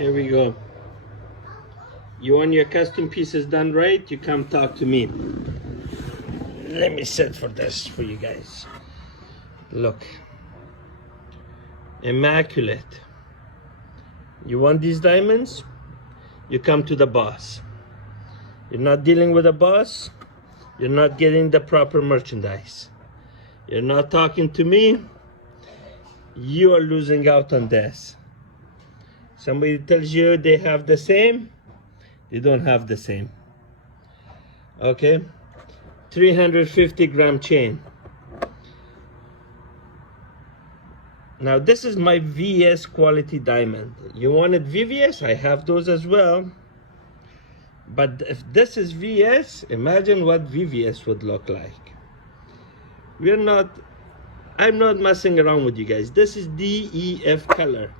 Here we go. You want your custom pieces done right, you come talk to me. Let me set for this for you guys. Look. Immaculate. You want these diamonds? You come to the boss. You're not dealing with a boss, you're not getting the proper merchandise. You're not talking to me, you are losing out on this. Somebody tells you they have the same, they don't have the same. Okay, 350-gram chain. Now this is my VS quality diamond. You wanted VVS? I have those as well. But if this is VS, imagine what VVS would look like. I'm not messing around with you guys. This is DEF color.